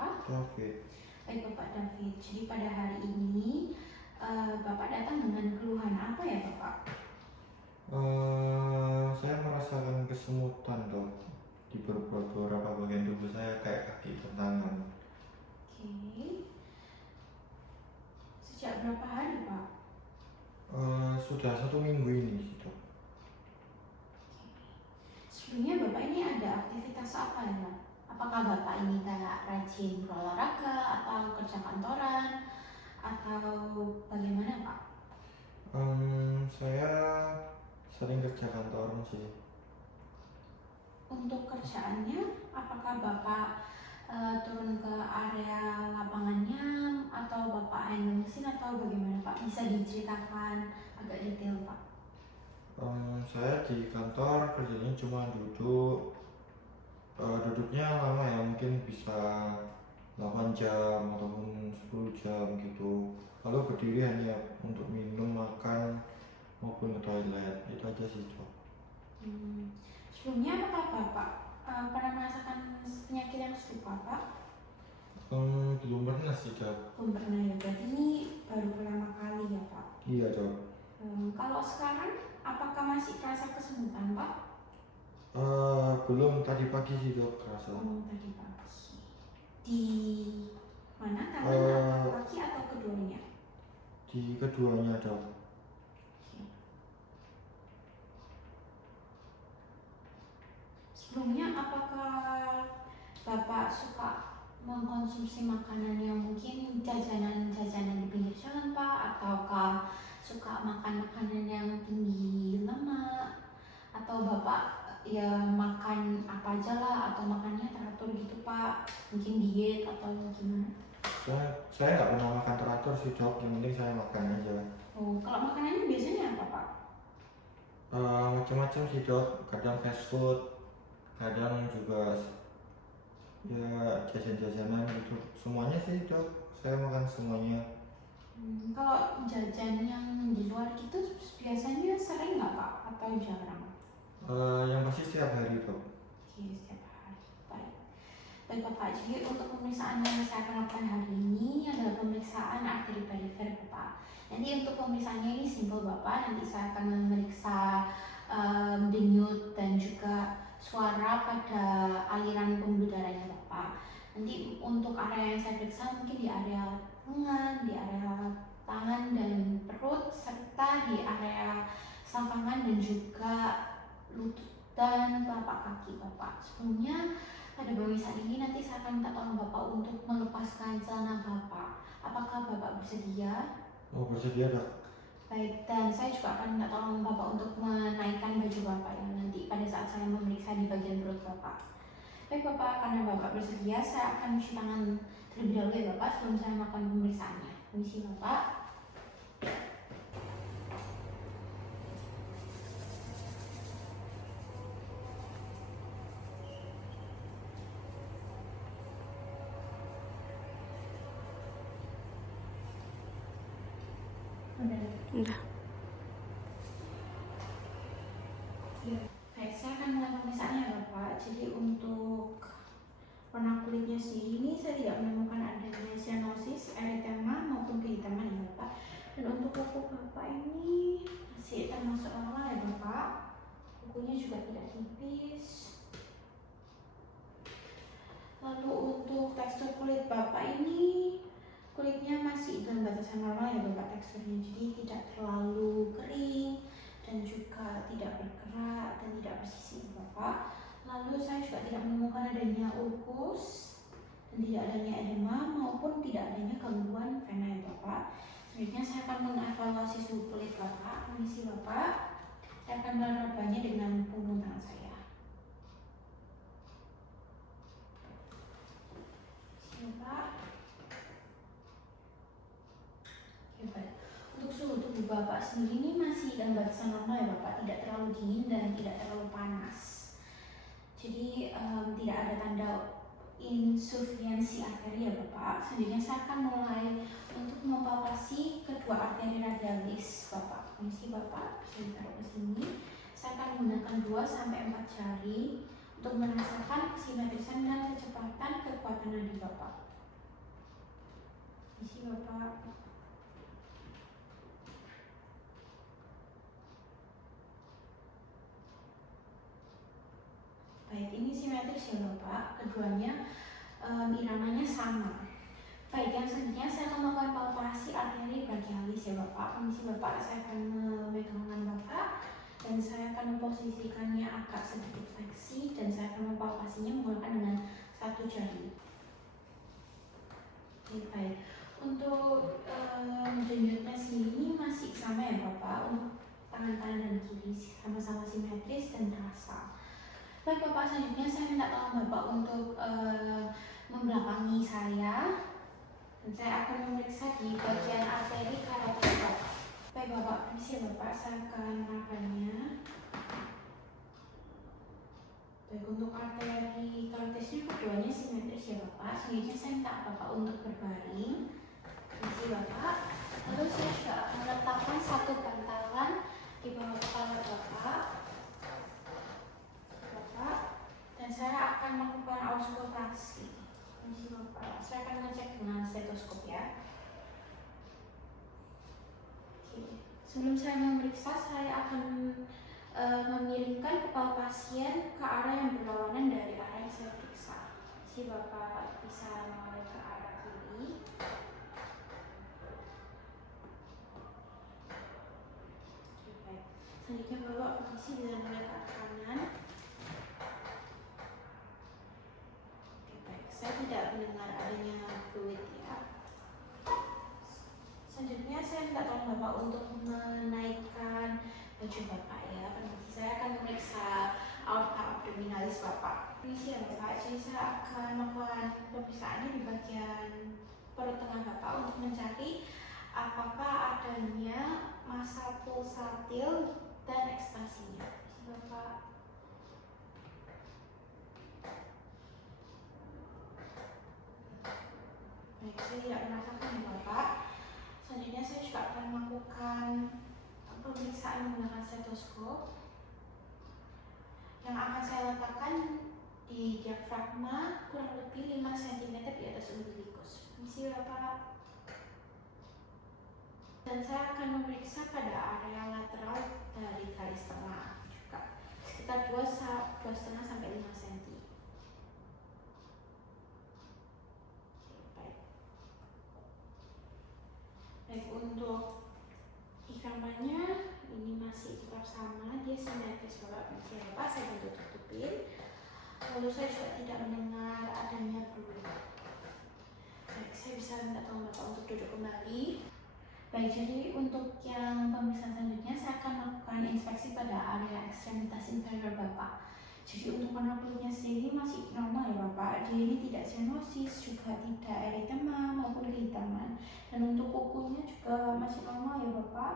Bapak? David. Baik Bapak David, jadi pada hari ini Bapak datang dengan keluhan apa ya Bapak? Saya merasakan kesemutan dok di beberapa bagian tubuh saya kayak kaki dan tangan. Oke. Sejak berapa hari Pak? Sudah 1 minggu ini sih dok. Sebelumnya Bapak ini ada aktivitas apa ya Pak? Apakah Bapak ini kayak rajin berolahraga atau kerja kantoran atau bagaimana Pak? Saya sering kerja kantoran sih. Untuk kerjaannya, apakah Bapak turun ke area lapangannya atau Bapak handle mesin atau bagaimana Pak? Bisa diceritakan agak detail Pak? Saya di kantor kerjanya cuma duduk. Duduknya lama ya, mungkin bisa 8 jam ataupun 10 jam gitu. Kalau berdiri hanya untuk minum, makan, maupun ke toilet. Itu aja sih dok. Sebelumnya apakah Bapak pernah merasakan penyakit yang serupa Pak? Belum pernah sih dok. Belum pernah ya, berarti ini baru pertama kali ya Pak? Iya dok. Kalau sekarang apakah masih terasa kesemutan Pak? Belum, tadi pagi sih dok kerasa. Tadi pagi. Di mana, tangan atau kaki atau keduanya? Di keduanya dok. Sebelumnya apakah Bapak suka mengkonsumsi makanan yang mungkin jajanan-jajanan di pinggir jalan Pak? Ataukah suka makan makanan yang tinggi lemak? Atau Bapak ya makan apa aja lah atau makannya teratur gitu Pak? Mungkin diet atau gimana? Saya nggak pernah makan teratur sih dok, yang penting saya makan aja. Kalau makanannya biasanya apa Pak? Macam-macam sih dok, kadang fast food, kadang juga ya jajan-jajanan gitu. Semuanya sih dok, saya makan semuanya. Kalau jajan yang di luar gitu biasanya sering nggak Pak atau jarang? Yang pasti setiap hari dok. Oke, setiap hari. Baik. Baik Bapak, jadi untuk pemeriksaan yang saya akan lakukan hari ini adalah pemeriksaan arteri perifer Bapak. Nanti untuk pemeriksaannya ini simpel Bapak, nanti saya akan memeriksa denyut dan juga suara pada aliran pembuluh darahnya Bapak. Nanti untuk area yang saya periksa mungkin di area lengan, di area tangan dan perut, serta di area selangkangan dan juga lutut dan telapak kaki Bapak. Sebelumnya pada pemeriksaan ini nanti saya akan minta tolong Bapak untuk melepaskan celana Bapak. Apakah Bapak bersedia? Oh, bersedia dok. Baik, dan saya juga akan minta tolong Bapak untuk menaikkan baju Bapak ya nanti pada saat saya memeriksa di bagian perut Bapak. Baik Bapak, karena Bapak bersedia, saya akan cuci tangan terlebih dahulu ya Bapak sebelum saya melakukan pemeriksaannya. Permisi Bapak. Udah. Ya, baik, saya akan mulai pemeriksaannya ya Bapak. Jadi untuk warna kulitnya sendiri ini saya tidak menemukan adanya cyanosis, eritema maupun kehitaman ya Bapak. Dan untuk kuku Bapak ini masih termasuk normal ya Bapak. Kukunya juga tidak tipis. Lalu untuk tekstur kulit Bapak ini kulitnya masih dalam batasan normal ya Bapak teksturnya, jadi tidak terlalu kering dan juga tidak bergerak dan tidak bersisik Bapak. Lalu saya juga tidak menemukan adanya ulkus dan tidak adanya edema maupun tidak adanya gangguan vena ya Bapak. Selanjutnya saya akan mengevaluasi suhu kulit Bapak. Permisi Bapak, saya akan merabanya dengan punggung tangan saya. Bapak. Untuk suhu tubuh Bapak sendiri ini masih dalam batasan normal ya Bapak, tidak terlalu dingin dan tidak terlalu panas. Jadi tidak ada tanda insufisiensi arteri ya Bapak. Selanjutnya saya akan mulai untuk mempalpasi kedua arteri radialis Bapak. Permisi Bapak, bisa ditaruh ke sini. Saya akan menggunakan 2 sampai 4 jari untuk merasakan kesimetrisan dan kecepatan kekuatan nadi Bapak. Isi Bapak. Baik, ini simetris ya Bapak. Keduanya iramanya sama. Baik, yang selanjutnya saya akan melakukan palpasi arteri brachialis ya Bapak. Permisi Bapak, saya akan memegang tangan Bapak dan saya akan memposisikannya agak sedikit fleksi dan saya akan mempalpasinya menggunakan dengan satu jari. Oke, baik. Untuk denyutnya sendiri masih sama ya Bapak. Untuk tangan kanan dan kiri sama-sama simetris dan terasa. Baik Bapak, selanjutnya saya minta tolong Bapak untuk membelakangi saya dan saya akan memeriksa di bagian arteri karotis Bapak. Baik Bapak, permisi ya Bapak, saya akan merapannya. Baik, untuk arteri karotisnya keduanya simetris ya Bapak. Selanjutnya saya minta Bapak untuk berbaring. Permisi Bapak. Lalu saya juga akan meletakkan satu bantalan di bawah kepala Bapak. Dan saya akan melakukan auskultasi. Permisi Bapak, saya akan ngecek dengan stetoskop ya. Oke. Sebelum saya memeriksa, saya akan memiringkan kepala pasien ke arah yang berlawanan dari arah yang saya periksa. Permisi Bapak bisa menoleh ke arah kiri. Oke, baik. Selanjutnya Bapak permisi bisa menoleh ke arah kanan. Saya tidak mendengar adanya fluid ya. Selanjutnya saya minta tolong Bapak untuk menaikkan baju Bapak ya. Permisi, saya akan memeriksa aorta abdominalis Bapak. Permisi ya Bapak, jadi saya akan melakukan pemeriksaannya di bagian perut tengah Bapak untuk mencari apakah adanya massa pulsatil dan ekstasinya. Permisi Bapak. Baik, saya tidak merasakan ya Bapak. Selanjutnya saya juga akan melakukan pemeriksaan menggunakan stetoskop yang akan saya letakkan di diafragma kurang lebih 5 cm di atas umbilikus. Permisi Bapak. Dan saya akan memeriksa pada area lateral dari garis tengah juga sekitar 2,5 sampai 5 cm. Baik, untuk iramanya ini masih tetap sama, dia simetris Bapak. Permisi Bapak, saya bantu tutupin. Lalu saya juga tidak mendengar adanya fluid. Baik, saya bisa minta tolong Bapak untuk duduk kembali. Baik, jadi untuk yang pemeriksaan selanjutnya saya akan melakukan inspeksi pada area ekstremitas inferior Bapak. Jadi untuk warna kulitnya sendiri masih normal ya Bapak. Dia ini tidak cyanosis, juga tidak erythema maupun kehitaman. Dan untuk kukunya juga masih normal ya Bapak.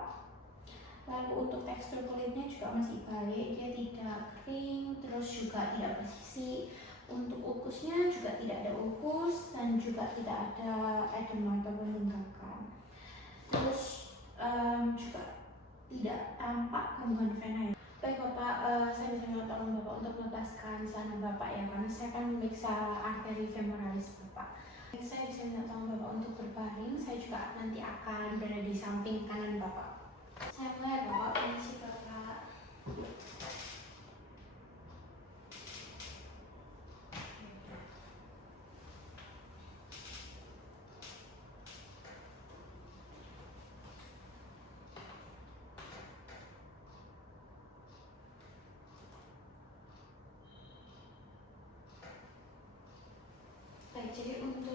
Lalu untuk tekstur kulitnya juga masih baik, dia tidak kering, terus juga tidak bersisi. Untuk ukusnya juga tidak ada ukus dan juga tidak ada edema atau bengkakan. Terus juga tidak tampak kandungan vena ya. Baik Bapak, saya bisa minta tolong Bapak untuk melepaskan celana Bapak ya, karena saya akan memeriksa arteri femoralis Bapak. Saya bisa minta tolong Bapak untuk berbaring, saya juga nanti akan berada di samping kanan Bapak. Saya mulai Bapak, permisi Bapak. Baik, jadi untuk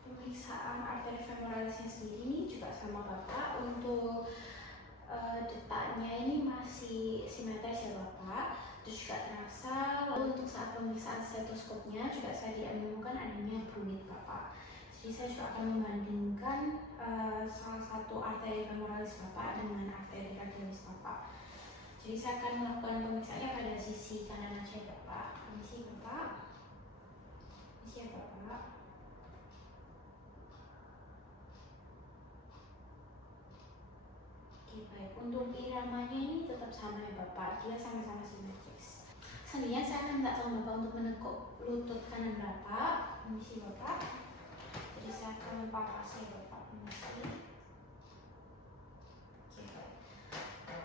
pemeriksaan arteri femoralisnya sendiri ini juga sama Bapak. Untuk detaknya ini masih simetris ya Bapak, terus juga terasa. Lalu untuk saat pemeriksaan stetoskopnya juga saya tidak menemukan adanya fluid Bapak. Jadi saya juga akan membandingkan salah satu arteri femoralis Bapak dengan arteri radialis Bapak. Jadi saya akan melakukan pemeriksaannya pada sisi kanan aja Bapak. Permisi Bapak. Permisi ya Bapak. Oke, baik. Untuk iramanya ini tetap sama ya Bapak, dia sama-sama simetris. Selanjutnya saya akan minta tolong Bapak untuk menekuk lutut kanan Bapak. Permisi Bapak. Jadi saya saya akan palpasi ya Bapak. Permisi. Oke.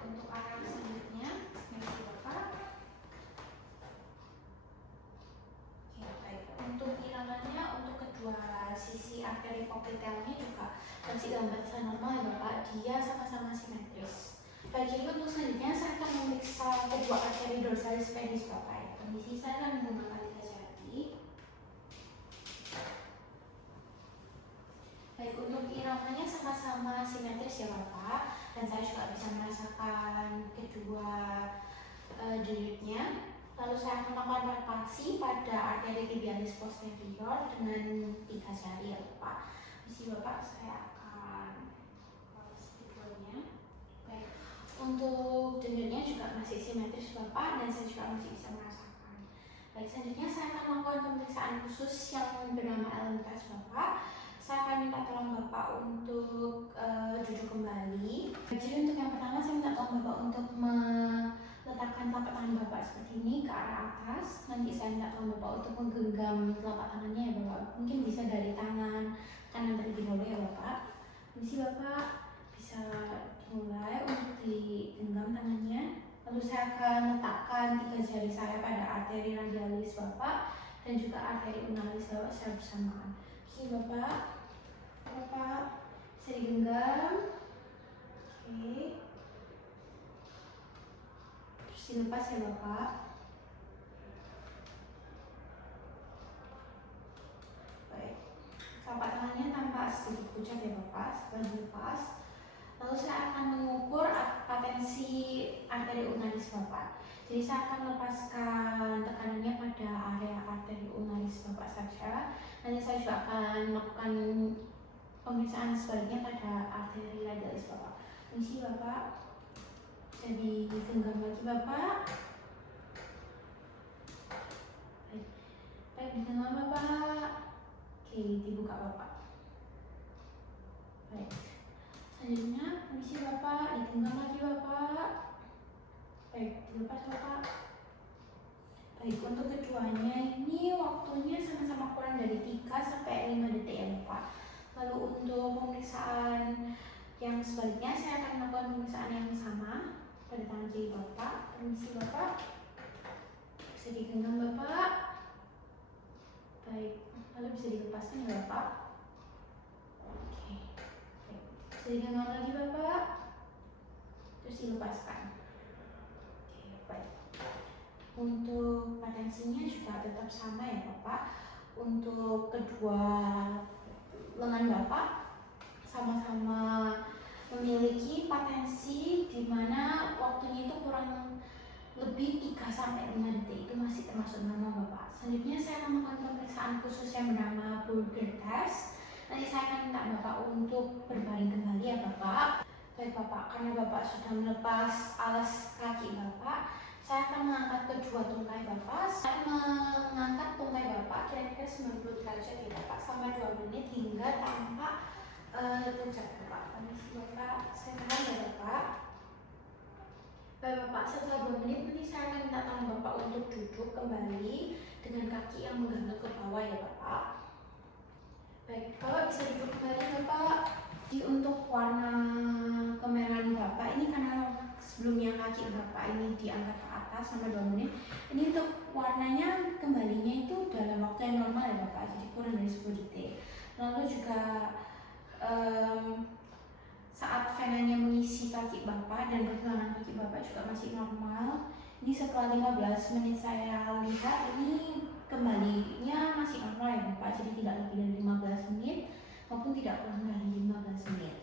Untuk arah selanjutnya, permisi Bapak. Oke, baik. Untuk iramannya, untuk kedua sisi arteri poplitealnya juga masih dalam batasan normal ya Bapak. Dia sama-sama simetris. Baik, jadi untuk selanjutnya saya akan memeriksa kedua arteri dorsalis pedis Bapak ya. Kondisi saya akan menggunakan lidah jari. Baik, untuk iramanya sama-sama simetris ya Bapak. Dan saya juga bisa merasakan kedua denyutnya. Lalu saya akan melakukan palpasi pada arteri tibialis posterior dengan 3 jari ya Bapak. Di sini Bapak saya akan palpasi keduanya. Baik, untuk denyutnya juga masih simetris Bapak dan saya juga masih bisa merasakan. Baik, selanjutnya saya akan melakukan pemeriksaan khusus yang bernama Allen test Bapak. Saya akan minta tolong Bapak untuk duduk kembali. Jadi untuk yang pertama saya minta tolong Bapak untuk meletakkan telapak tangan Bapak seperti ini ke arah atas. Nanti saya minta tolong Bapak untuk menggenggam telapak tangannya ya Bapak. Mungkin bisa dari tangan kanan terlebih dahulu ya Bapak. Misi Bapak bisa mulai untuk digenggam tangannya. Lalu saya akan letakkan 3 jari saya pada arteri radialis Bapak dan juga arteri unalis Bapak secara bersamaan. Misi Bapak bisa digenggam. Oke. Terus dilepas ya Bapak. Baik. Telapak tangannya tampak sedikit pucat ya Bapak. Setelah dilepas, lalu saya akan mengukur patensi arteri unalis Bapak. Jadi saya akan melepaskan tekanannya pada area arteri unalis Bapak saja. Nanti saya juga akan melakukan pemeriksaan sebaliknya pada arteri radialis Bapak. Misi Bapak bisa digenggam lagi Bapak. Baik, digenggam Bapak. Oke, dibuka Bapak. Baik. Selanjutnya, misi Bapak, digenggam lagi Bapak. Baik, dilepas Bapak. Baik, untuk keduanya ini waktunya sama-sama kurang dari 3 sampai 5 detik ya Bapak. Lalu untuk pemeriksaan yang sebaliknya saya akan melakukan pemeriksaan yang sama pada tangan kiri Bapak. Permisi Bapak. Bisa digenggam Bapak. Baik, lalu bisa dilepaskan ya Bapak. Oke. Baik. Bisa digenggam lagi Bapak. Terus dilepaskan. Oke, baik. Untuk patensinya juga tetap sama ya Bapak. Untuk kedua lengan Bapak sama-sama memiliki patensi di mana waktunya itu kurang lebih 3 sampai 5 detik, itu masih termasuk normal Bapak. Selanjutnya saya akan melakukan pemeriksaan khusus yang bernama Burger test. Nanti saya akan minta Bapak untuk berbaring kembali ya Bapak. Baik Bapak, karena Bapak sudah melepas alas kaki Bapak, saya akan mengangkat kedua tungkai Bapak. Saya mengangkat tungkai Bapak kira-kira 90 derajat ya Bapak selama 2 menit hingga tampak pucat Bapak. Permisi Bapak, saya tahan ya Bapak. Baik Bapak, setelah 2 menit nanti saya akan minta tolong Bapak untuk duduk kembali dengan kaki yang menggantung ke bawah ya Bapak. Baik, Bapak bisa duduk kembali Bapak. Jadi untuk warna kemerahan Bapak ini karena sebelumnya kaki Bapak ini diangkat ke atas sampai 2 menit. Ini untuk warnanya kembalinya itu dalam waktu yang normal ya Bapak, jadi kurang dari 10 detik. Lalu juga saat venanya mengisi kaki Bapak dan pergelangan kaki Bapak juga masih normal. Ini setelah 15 menit saya lihat ini kembalinya masih normal ya Bapak, jadi tidak lebih dari 15 menit maupun tidak kurang dari 15 menit.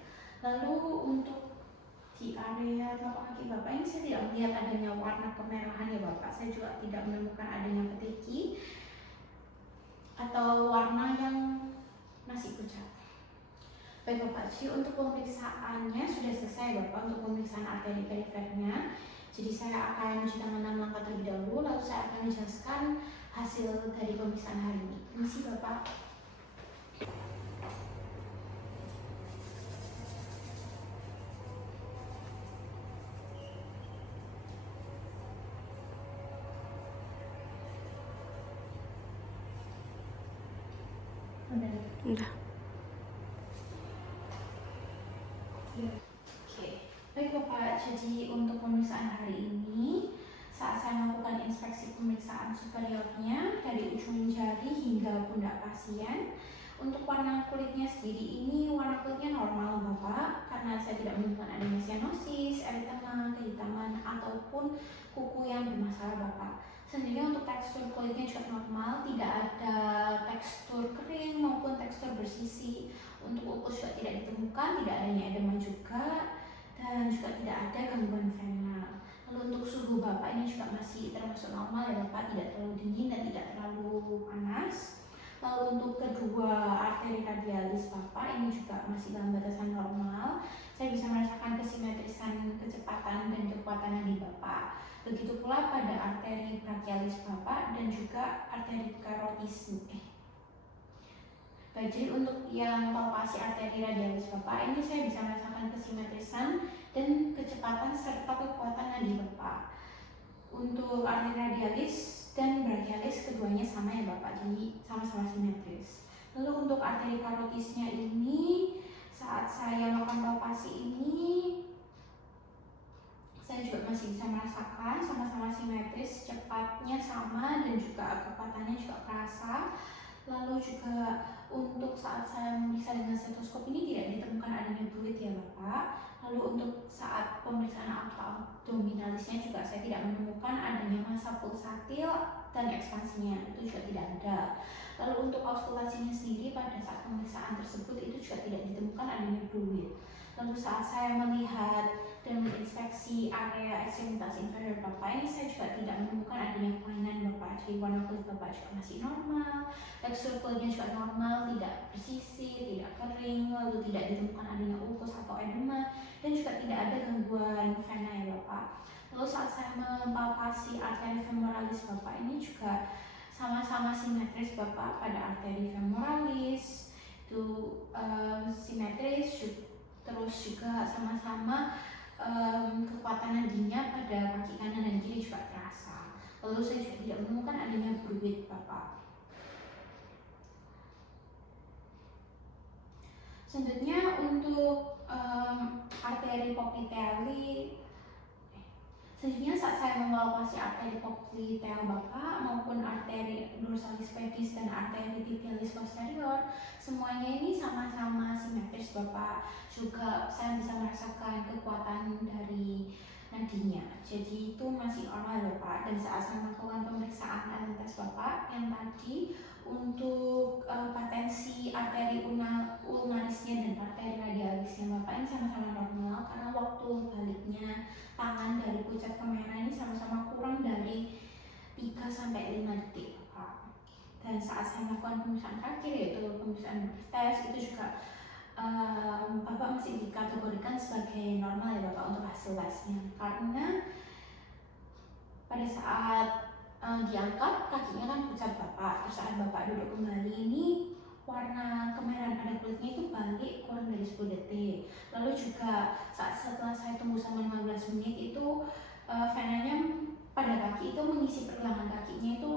Lalu untuk di area telapak kaki Bapak ini saya tidak melihat adanya warna kemerahan ya Bapak. Saya juga tidak menemukan adanya peteki atau warna yang masih pucat. Baik Bapak, jadi untuk pemeriksaannya sudah selesai Bapak untuk pemeriksaan arteri perifernya. Jadi saya akan cuci tangan 6 langkah terlebih dahulu, lalu saya akan menjelaskan hasil dari pemeriksaan hari ini. Terima kasih Bapak. Udah. Oke, baik Bapak. Jadi untuk pemeriksaan hari ini, saat saya melakukan inspeksi pemeriksaan superiornya dari ujung jari hingga pundak pasien, untuk warna kulitnya sendiri ini warna kulitnya normal Bapak, karena saya tidak menemukan adanya cyanosis, eritema, kehitaman, ataupun kuku yang bermasalah Bapak. Selanjutnya untuk tekstur kulitnya juga normal, tidak ada tekstur kering maupun tekstur bersisi. Untuk ukus juga tidak ditemukan, tidak adanya edema juga, dan juga tidak ada gangguan vena. Lalu untuk suhu Bapak ini juga masih termasuk normal ya Bapak, tidak terlalu dingin dan tidak terlalu panas. Lalu untuk kedua arteri radialis Bapak ini juga masih dalam batasan normal. Saya bisa merasakan kesimetrisan kecepatan dan kekuatan nadi Bapak. Begitu pula pada arteri brachialis Bapak dan juga arteri karotis. Baik, jadi untuk yang palpasi arteri radialis Bapak ini saya bisa merasakan kesimetrisan dan kecepatan serta kekuatan nadi Bapak. Untuk arteri radialis dan brachialis keduanya sama ya Bapak, jadi sama-sama simetris. Lalu untuk arteri karotisnya ini saat saya melakukan palpasi ini saya juga masih bisa merasakan sama-sama simetris, cepatnya sama dan juga kekuatannya juga kerasa. Lalu juga untuk saat saya memeriksa dengan stetoskop ini tidak ditemukan adanya fluid ya Bapak. Lalu untuk saat pemeriksaan abdominalisnya juga saya tidak menemukan adanya massa pulsatil dan ekspansinya, itu juga tidak ada. Lalu untuk auskultasinya sendiri pada saat pemeriksaan tersebut itu juga tidak ditemukan adanya fluid. Lalu saat saya melihat dan menginspeksi area ekstremitas inferior Bapak ini saya juga tidak menemukan adanya kelainan Bapak. Jadi warna kulit Bapak juga masih normal, tekstur kulitnya juga normal, tidak bersisi, tidak kering, lalu tidak ditemukan adanya ukus atau edema, dan juga tidak ada gangguan vena ya Bapak. Lalu saat saya mempalpasi arteri femoralis Bapak ini juga sama-sama simetris Bapak. Pada arteri femoralis itu simetris, terus juga sama-sama kekuatan nadinya pada kaki kanan dan kiri juga terasa. Lalu saya juga tidak menemukan adanya fluid Bapak. Selanjutnya untuk arteri popliteli. Selanjutnya saat saya mengevaluasi arteri popliteal Bapak maupun arteri dorsalis pedis dan arteri tibialis posterior, semuanya ini sama-sama simetris Bapak. Juga saya bisa merasakan kekuatan dari nadinya. Jadi itu masih normal Bapak. Dan saat saya melakukan pemeriksaan tes Bapak yang tadi untuk patensi arteri ulnarisnya dan arteri radialisnya Bapak ini sama-sama normal, karena waktu baliknya tangan dari pucat ke merah ini sama-sama kurang dari 3-5 detik Bapak. Dan saat saya melakukan pemeriksaan terakhir yaitu pemeriksaan tes itu juga Bapak masih dikategorikan sebagai normal ya Bapak untuk hasil tesnya, karena pada saat diangkat kakinya kan pucat Bapak, terus saat Bapak duduk kembali ini warna kemerahan pada kulitnya itu balik kurang dari 10 detik. Lalu juga setelah saya tunggu selama 15 menit itu venanya pada kaki itu mengisi pergelangan kakinya itu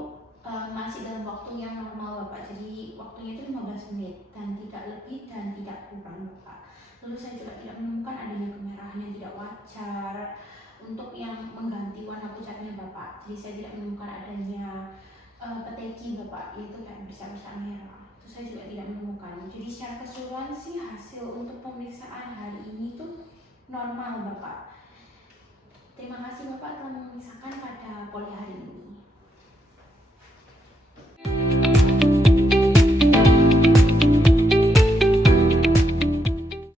masih dalam waktu yang normal Bapak. Jadi waktunya itu 15 menit dan tidak lebih dan tidak kurang Bapak. Lalu saya juga tidak menemukan adanya kemerahan yang tidak wajar untuk yang mengganti warna pucatnya Bapak. Jadi saya tidak menemukan adanya peteki Bapak, yaitu kayak bersa-bersa merah. Itu saya juga tidak menemukan. Jadi secara keseluruhan sih hasil untuk pemeriksaan hari ini tuh normal Bapak. Terima kasih Bapak telah memeriksakan pada poli